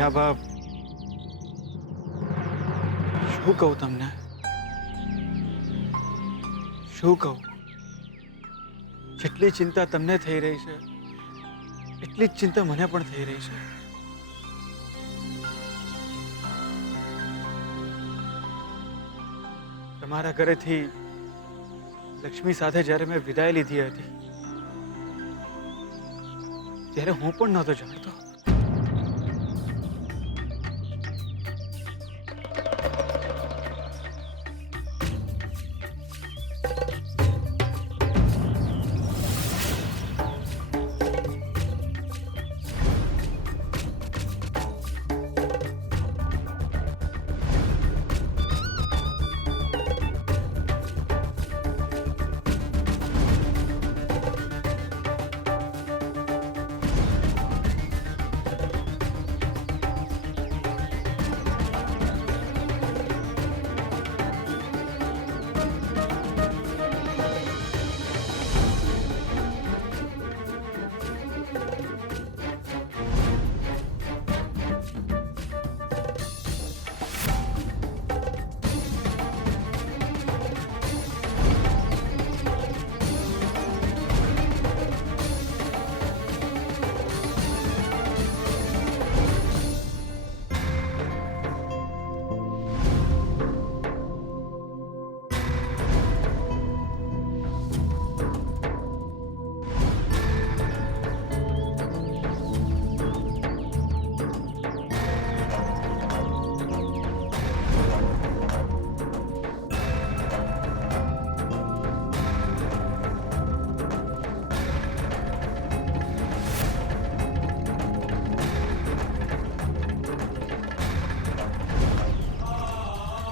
હીરાબા, શું કહું તમને? શું કહું? જેટલી ચિંતા તમને થઈ રહી છે એટલી જ ચિંતા મને પણ થઈ રહી છે. તમારા ઘરેથી લક્ષ્મી સાથે જ્યારે મેં વિદાય લીધી હતી ત્યારે હું પણ નહોતો જાણતો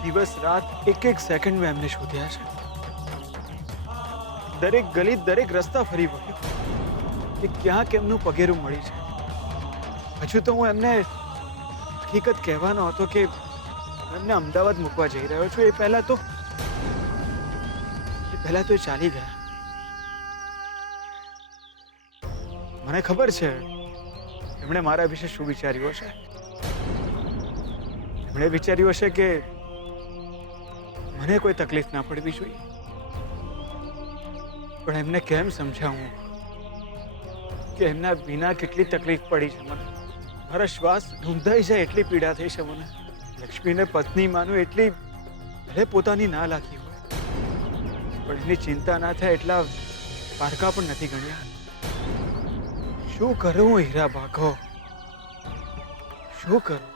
દિવસ રાત એક એક સેકન્ડ મેં એમને શોધ્યા છે. દરેક ગલી દરેક રસ્તા ફરી વળ્યો કે ક્યાંક એમનું પગેરું મળી છે. હજુ તો હું એમને હકીકત કહેવાનો હતો કે એમને અમદાવાદ મૂકવા જઈ રહ્યો છું. એ પહેલા તો એ ચાલી ગયા. મને ખબર છે એમણે મારા વિશે શું વિચાર્યું હશે. એમણે વિચાર્યું હશે કે મને કોઈ તકલીફ ના પડવી જોઈએ, પણ એમને કેમ સમજાવું કે એમના વિના કેટલી તકલીફ પડી છે મને. મારા શ્વાસ રૂંધાઈ જાય એટલી પીડા થઈ છે મને. લક્ષ્મીને પત્ની માનું એટલી ભલે પોતાની ના લાગી હોય, પણ એની ચિંતા ના થાય એટલા પારકા પણ નથી ગણ્યા. શું કરું હું હીરાબા, કહો શું કરું?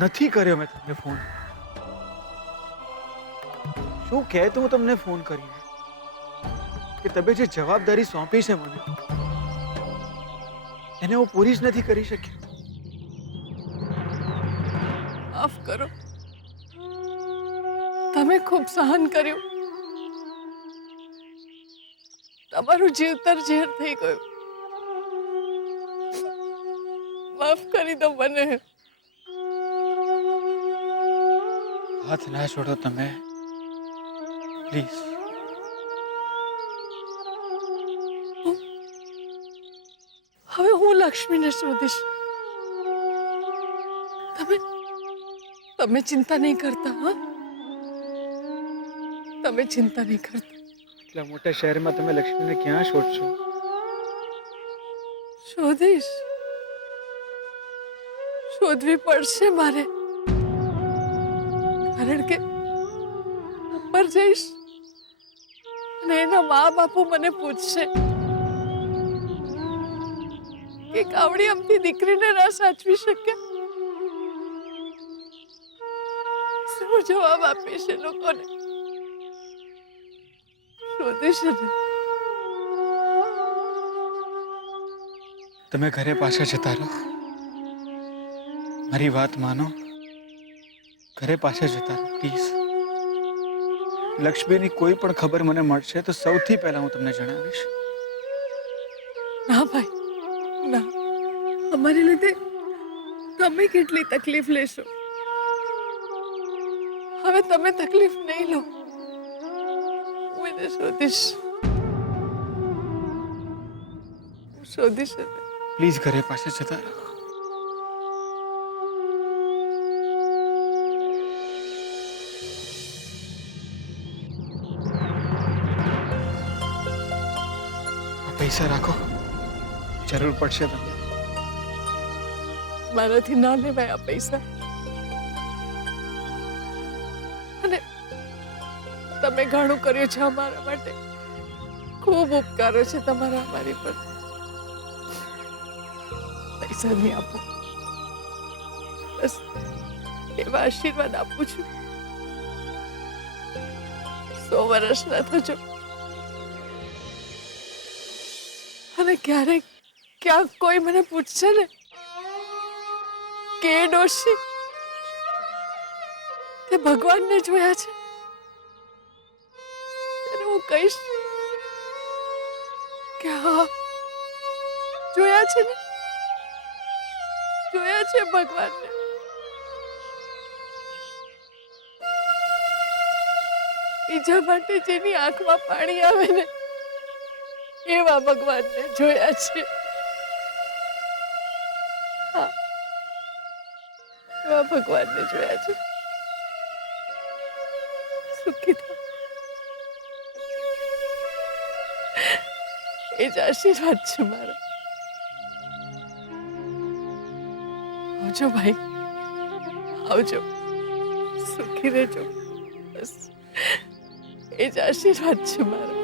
નથી કર્યો મેં તમને ફોન. શું કહે તો હું તમને ફોન કરીને કે તમે જે જવાબદારી સોંપી છે મને એને હું પૂરી જ નથી કરી શક્યો. માફ કરો, તમે ખૂબ સહન કર્યું. તમારું જીવતર ઝેર થઈ ગયું. માફ કરી દો મને. હાથ ના છોડો તમે, પ્લીઝ. હવે હું લક્ષ્મીને શોધીશ. તમે ચિંતા નહીં કરતા. હા, તમે ચિંતા નહીં કરતા. એટલા મોટા શહેરમાં તમે લક્ષ્મીને ક્યાં શોધશો? શોધીશ. શોધવી પડશે મારે, કારણ કે ઉપર જઈશ અને એના મા બાપુ મને પૂછશે કે કાવડી અમથી દીકરીને ના સાચવી શક્યા. શું જવાબ આપીશ એ લોકોને? શોધીશ ને. તમે ઘરે પાછા જતા રહો. મારી વાત માનો, ઘરે પાછા જતા રહો પ્લીઝ. લક્ષ્મીની કોઈ પણ ખબર મને મળશે તો સૌથી પહેલા હું તમને જણાવીશ. ના ભાઈ, ના. અમારી લીધે તમે કેટલી તકલીફ લેશો. હવે તમે તકલીફ નહીં લો. હું એને શોધીશ. હું શોધીશ એને. પ્લીઝ ઘરે પાછા જતા રહો. આ પૈસા રાખો, જરૂર પડશે તમને. મારાથી ના લેવાય આ પૈસા. અને તમે ઘણું કર્યું છે અમારા માટે. ખૂબ ઉપકારો છે તમારા અમારી પર. પૈસા નહીં આપો, બસ એવા આશીર્વાદ આપું છું. 100 વર્ષના થજો અને ક્યારેક ક્યાંક કોઈ મને પૂછશે ને કે ડોશી તે ભગવાનને જોયા છે, ત્યારે હું કહીશ કે હા જોયા છે ને, જોયા છે ભગવાનને. બીજા માટે જેની આંખમાં પાણી આવે ને એવા ભગવાનને જોયા છે. હા, એવા ભગવાનને જોયા છે. સુખી થા, એ જ આશીર્વાદ છે મારો. આવજો ભાઈ, આવજો, સુખી રહેજો. બસ એ જ આશીર્વાદ છે મારો.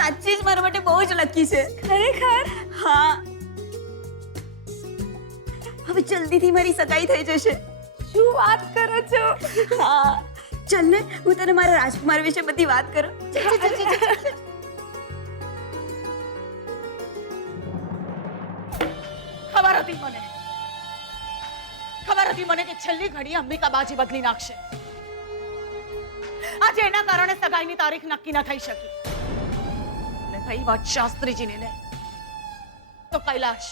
સાચી જ મારા માટે બહુ જ લકી છે. ખરેખર? હા. હવે જલ્દીથી મારી સગાઈ થઈ જશે. શું વાત કરો છો? હા. ચલ ને હું તને મારા રાજકુમાર વિશે બધી વાત કરું. ખબર હતી મને કે છેલ્લી ઘડી અંબિકા બાજી બદલી નાખશે. આજે એના કારણે સગાઈની તારીખ નક્કી ન થઈ શકી. કઈ વાત શાસ્ત્રીજીને ને તો કૈલાશ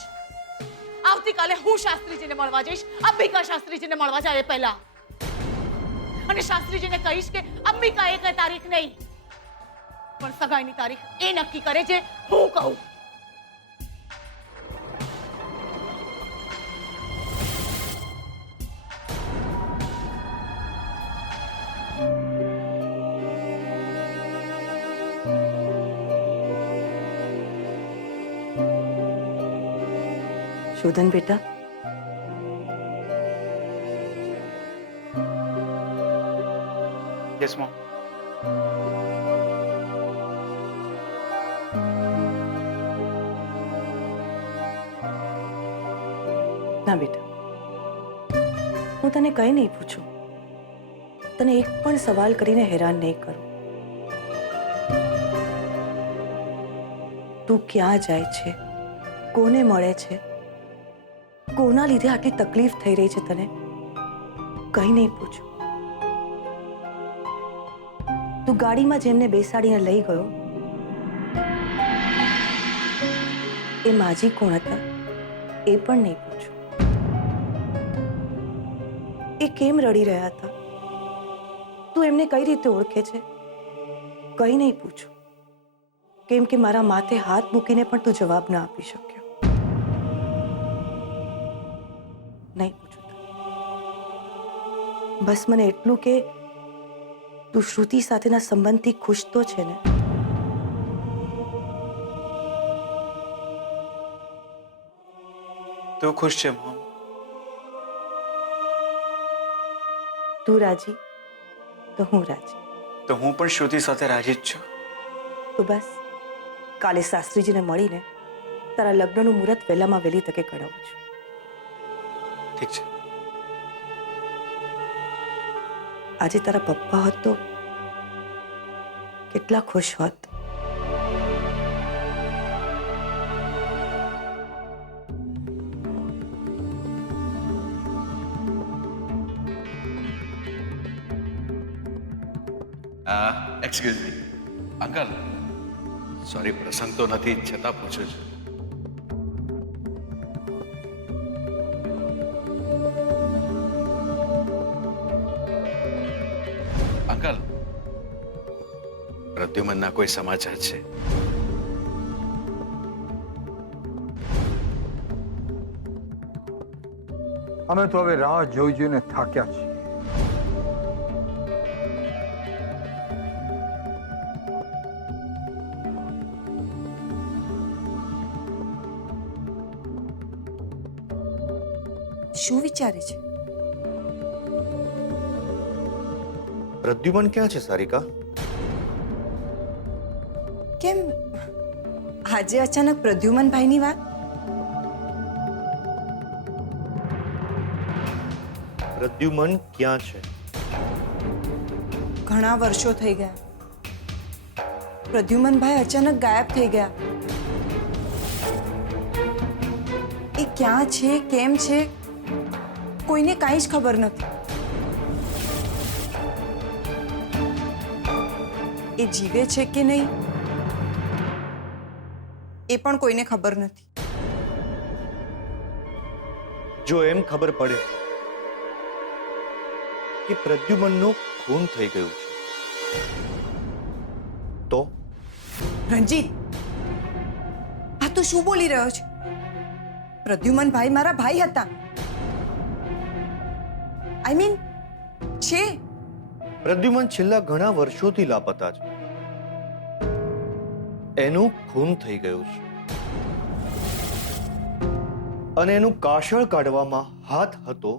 આવતીકાલે હું શાસ્ત્રીજીને મળવા જઈશ. અંબિકા શાસ્ત્રીજીને મળવા જાય પહેલા અને શાસ્ત્રીજીને કહીશ કે અંબિકા એ કઈ તારીખ નહીં પણ સગાઈની તારીખ એ નક્કી કરે છે હું કહું. શોધન બેટા, યસ મોમ. ના બેટા, હું તને કંઈ નહીં પૂછું, તને એક પણ સવાલ કરીને હેરાન નહીં કરું. તું ક્યાં જાય છે, કોને મળે છે, કોના લીધે આટલી તકલીફ થઈ રહી છે તને, કંઈ નહીં પૂછું. તું ગાડીમાં જેમને બેસાડીને લઈ ગયો એ માજી કોણ હતા એ પણ નહીં પૂછું. એ કેમ રડી રહ્યા હતા, તું એમને કઈ રીતે ઓળખે છે, કંઈ નહીં પૂછું. કેમ કે મારા માથે હાથ મૂકીને પણ તું જવાબ ના આપી શક્યો. નહીં પૂછું. બસ મને એટલું કે તું શ્રુતિ સાથેના સંબંધથી ખુશ તો છે ને? તું ખુશ છે મોમ? તું રાજી તો હું રાજી. તો હું પણ શ્રુતિ સાથે રાજી જ છું. તો બસ કાલે શાસ્ત્રીજીને મળીને તારા લગ્નનું મુહૂર્ત વહેલામાં વહેલી તકે કરાવું છું. ઠીક છે. આજે તારા પપ્પા હોત તો કેટલા ખુશ હોત. એક્સક્યુઝ મી અંકલ, સોરી પ્રસંગ તો નથી છતાં પૂછું છું. અંકલ, પ્રદ્યુમનના કોઈ સમાચાર છે? અમે તો હવે રાહ જોઈ જોઈને થાક્યા છીએ. શું વિચારે છે? પ્રદ્યુમન ક્યાં છે સારિકા? કેમ આજે અચાનક પ્રદ્યુમનભાઈની વાત? પ્રદ્યુમન ક્યાં છે? ઘણા વર્ષો થઈ ગયા. પ્રદ્યુમનભાઈ અચાનક ગાયબ થઈ ગયા. એ ક્યાં છે, કેમ છે, કોઈને કાંઈ જ ખબર નથી. એ જીવે છે કે નહીં એ પણ કોઈને ખબર નથી. જો એમ ખબર પડે કે પ્રદ્યુમનનું ખૂન થઈ ગયું છે તો? રંજીત, આ તું શું બોલી રહ્યો છે? પ્રદ્યુમનભાઈ મારા ભાઈ હતા. આઈ મીન છે. પ્રદ્યુમન છેલ્લા ઘણા વર્ષોથી લાપતા છે. એનું ખૂન થઈ ગયું છે અને એનું કાશળ કાઢવામાં હાથ હતો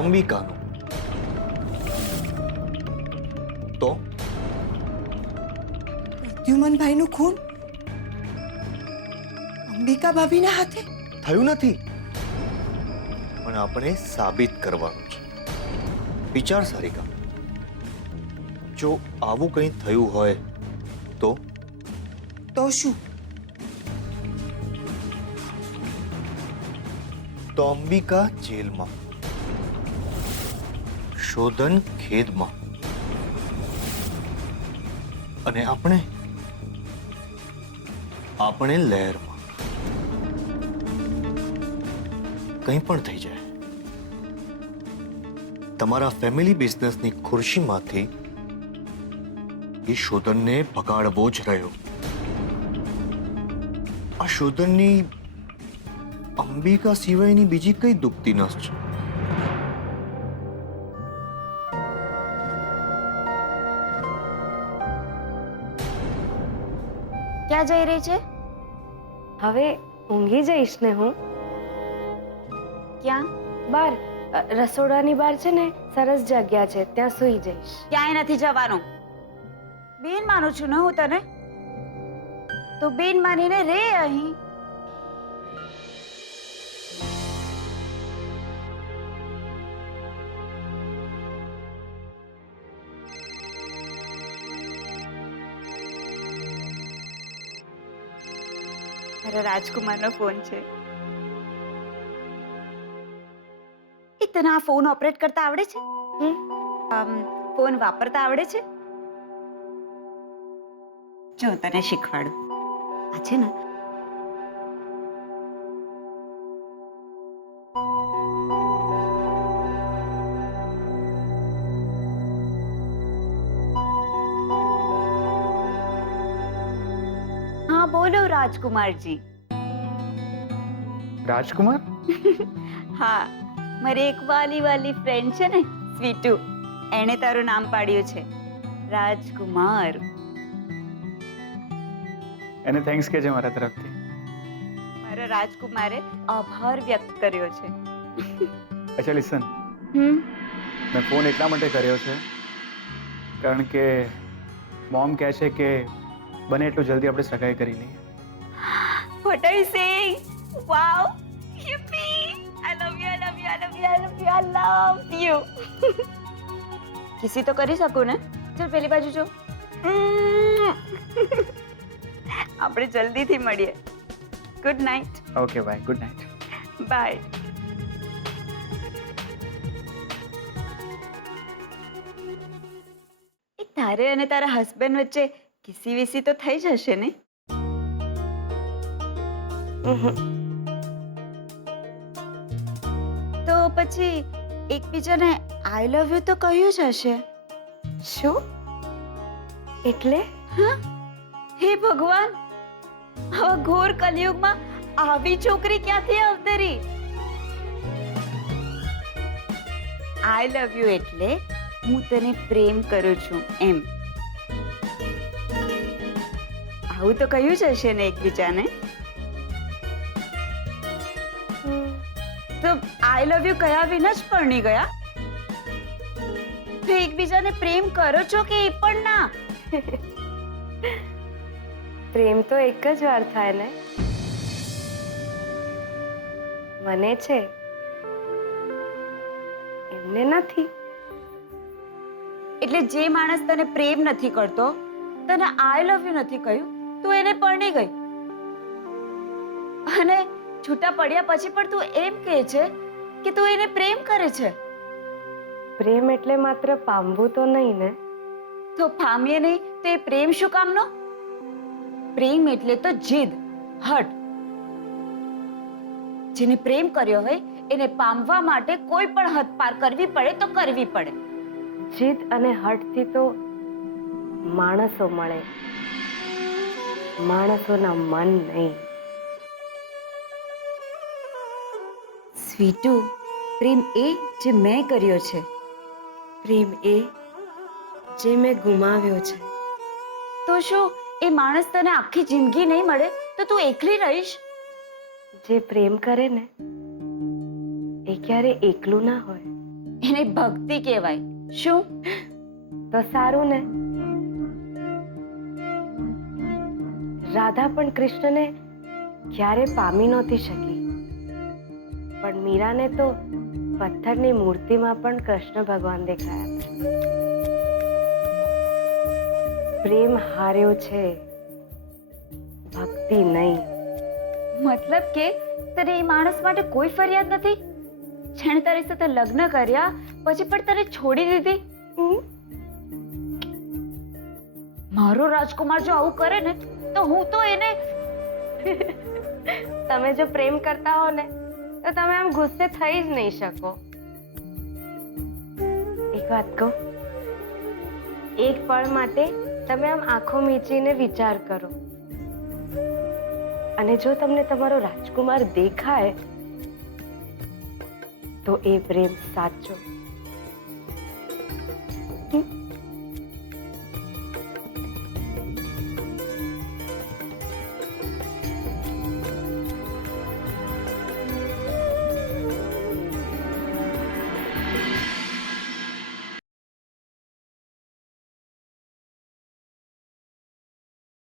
અંબિકાનો. તો પ્રદ્યુમનભાઈનું ખૂન અંબિકા ભાભીના હાથે થયું નથી, પણ આપણે સાબિત કરવાનું છે. વિચાર સારિકા, જો આવું કંઈ થયું હોય તો? તો શું? તો અંબિકા જેલમાં, શોધન ખેદમાં, અને આપણે લહેરમાં. કંઈ પણ થઈ જાય, તમારા ફેમિલી બિઝનેસની ખુરશીમાંથી એ શોધનને ભગાડવો જ રહ્યો. આ શોધનની અંબિકા સિવાયની બીજી કઈ દુખતી નસ છે? ક્યાં જઈ રહી છે? હવે ઊંઘી જઈશ ને હું. ક્યાં? બહાર રસોડાની બહાર છે ને સરસ જગ્યા છે, ત્યાં સૂઈ જઈશ. ક્યાંય નથી જવાનું. બેન માનું છું ને હું તને, તો બેન માનીને રે અહીં. મારા રાજકુમારનો ફોન છે. એ તને આ ફોન ઓપરેટ કરતા આવડે છે? ફોન વાપરતા આવડે છે? જો તને શીખવાડું. આ છે ને હા બોલો રાજકુમારજી. રાજકુમાર? હા, મારી એક વાલી ફ્રેન્ડ છે ને સ્વીટુ, એણે તારું નામ પાડ્યું છે રાજકુમાર. એને થેન્ક્સ કહેજે મારા તરફથી. મારા રાજકુમારે આભાર વ્યક્ત કર્યો છે. અચ્છા લિસન, હમ મેં ફોન એટલા માટે કર્યો છે કારણ કે મોમ કહે છે કે બને એટલું જલ્દી આપણે સગાઈ કરી લઈએ. What are you saying? Wow! Yippee! I love you, I love you, I love you, I love you, I love you. કિસી તો કરી શકું ને? ચાલ પેલી બાજુ જો. આપણે જલ્દીથી મળીએ. Good night. Okay bye, good night. Bye. એ તારે અને તારા હસબન્ડ વચ્ચે કિસી વિસી તો થઈ જશે ને? તો પછી એકબીજાને આઈ લવ યુ તો કહ્યું જ હશે. શું એટલે? હે ભગવાન, આવા ઘોર કલયુગમાં આવી છોકરી ક્યાંથી અવતરી? આઈ લવ યુ એટલે હું તને પ્રેમ કરું છું એમ. આવું તો કહ્યું જ હશે ને એકબીજાને? તો આઈ લવ યુ કયા વિના જ પરણી ગયા? તો એકબીજાને પ્રેમ કરો છો કે એ પણ ના? પ્રેમ તો એક જ વાર થાય ને. મને છે, એમને નથી. એટલે જે માણસ તને પ્રેમ નથી કરતો, તને આઈ લવ યુ નથી કહ્યું, તું એને પરણી ગઈ અને છૂટા પડ્યા પછી પણ તું એમ કહે છે કે તું એને પ્રેમ કરે છે. પ્રેમ એટલે માત્ર પામવું તો નહીં ને. તો પામીએ નહીં તો એ પ્રેમ શું કામનો? પ્રેમ એટલે તો જીદ, હટ. જેને પ્રેમ કર્યો હોય એને પામવા માટે કોઈ પણ હદ પાર કરવી પડે તો કરવી પડે. જીદ અને હઠથી તો માણસો મળે, માણસોના મન નહીં. સ્વીટુ, પ્રેમ એ જે મેં કર્યો છે. પ્રેમ એ જે મેં ગુમાવ્યો છે. તો શું એ માણસ તને આખી જિંદગી નહીં મળે તો તું એકલી રહીશ? જે પ્રેમ કરે ને એ ક્યારે એકલું ના હોય. એને ભક્તિ કહેવાય. શું? તો સારું ને. રાધા પણ કૃષ્ણને ક્યારે પામી નહોતી શકી, પણ મીરાને તો પથ્થરની મૂર્તિમાં પણ કૃષ્ણ ભગવાન દેખાયા હતા. પ્રેમ હાર્યો છે, ભક્તિ નહીં. મતલબ કે તને એ માણસ માટે કોઈ ફરિયાદ નથી? જેણે તારી સાથે લગ્ન કર્યા પછી પણ તને છોડી દીધી? મારો રાજકુમાર જો આવું કરે ને તો હું તો એને... તમે જો પ્રેમ કરતા હો ને તો તમે આમ ગુસ્સે થઈ જ નહીં શકો. એક વાત કહું, એક પળ માટે તમે આમ આંખો મીચીને વિચાર કરો અને જો તમને તમારો રાજકુમાર દેખાય તો એ પ્રેમ સાચો